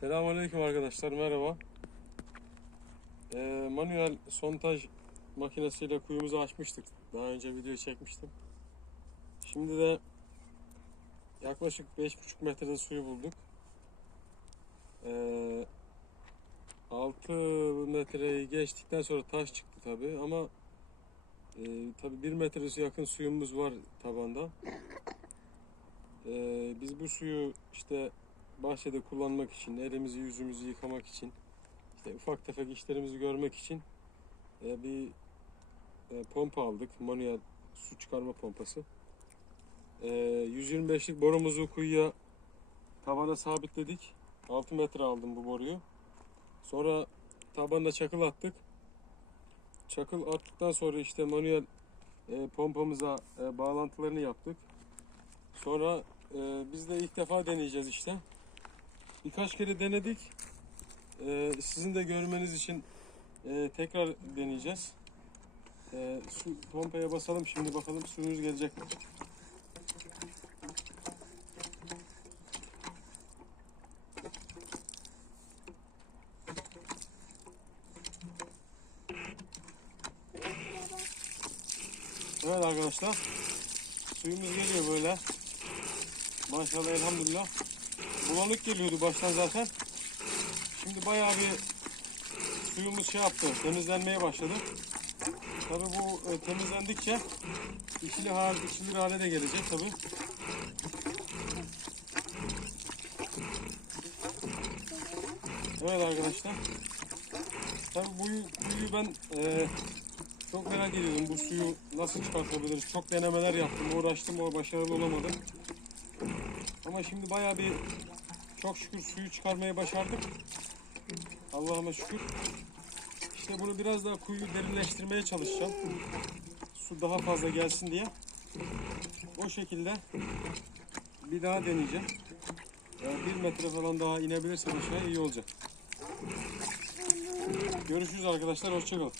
Selamünaleyküm arkadaşlar merhaba. Ee, manuel sontaj makinesiyle kuyumuzu açmıştık. Daha önce video çekmiştim. Şimdi de yaklaşık 5,5 metrede suyu bulduk. Ee, 6 metreyi geçtikten sonra taş çıktı tabi ama e, tabi 1 metresi yakın suyumuz var tabanda. Ee, biz bu suyu işte bahçede kullanmak için, elimizi yüzümüzü yıkamak için, işte ufak tefek işlerimizi görmek için e, bir e, pompa aldık. Manuel su çıkarma pompası. E, 125'lik borumuzu kuyuya tabana sabitledik. 6 metre aldım bu boruyu. Sonra tabanda çakıl attık. Çakıl attıktan sonra işte manuel e, pompamıza e, bağlantılarını yaptık. Sonra e, biz de ilk defa deneyeceğiz işte. Birkaç kere denedik. Ee, sizin de görmeniz için e, tekrar deneyeceğiz. Ee, su pompaya basalım şimdi bakalım suyumuz gelecek mi? Evet arkadaşlar. Suyumuz geliyor böyle. Maşallah elhamdülillah. Bulanık geliyordu baştan zaten. Şimdi bayağı bir suyumuz şey yaptı, temizlenmeye başladı. Tabi bu e, temizlendikçe içili hal, içilir hale de gelecek tabi. Evet arkadaşlar. Tabi bu kuyu ben e, çok merak ediyordum bu suyu nasıl çıkartabiliriz. Çok denemeler yaptım, uğraştım ama başarılı olamadım. Ama şimdi bayağı bir çok şükür suyu çıkarmaya başardık. Allah'ıma şükür. İşte bunu biraz daha kuyuyu derinleştirmeye çalışacağım. Su daha fazla gelsin diye. O şekilde bir daha deneyeceğim. Yani bir metre falan daha inebilirsem aşağıya iyi olacak. Görüşürüz arkadaşlar. Hoşçakalın.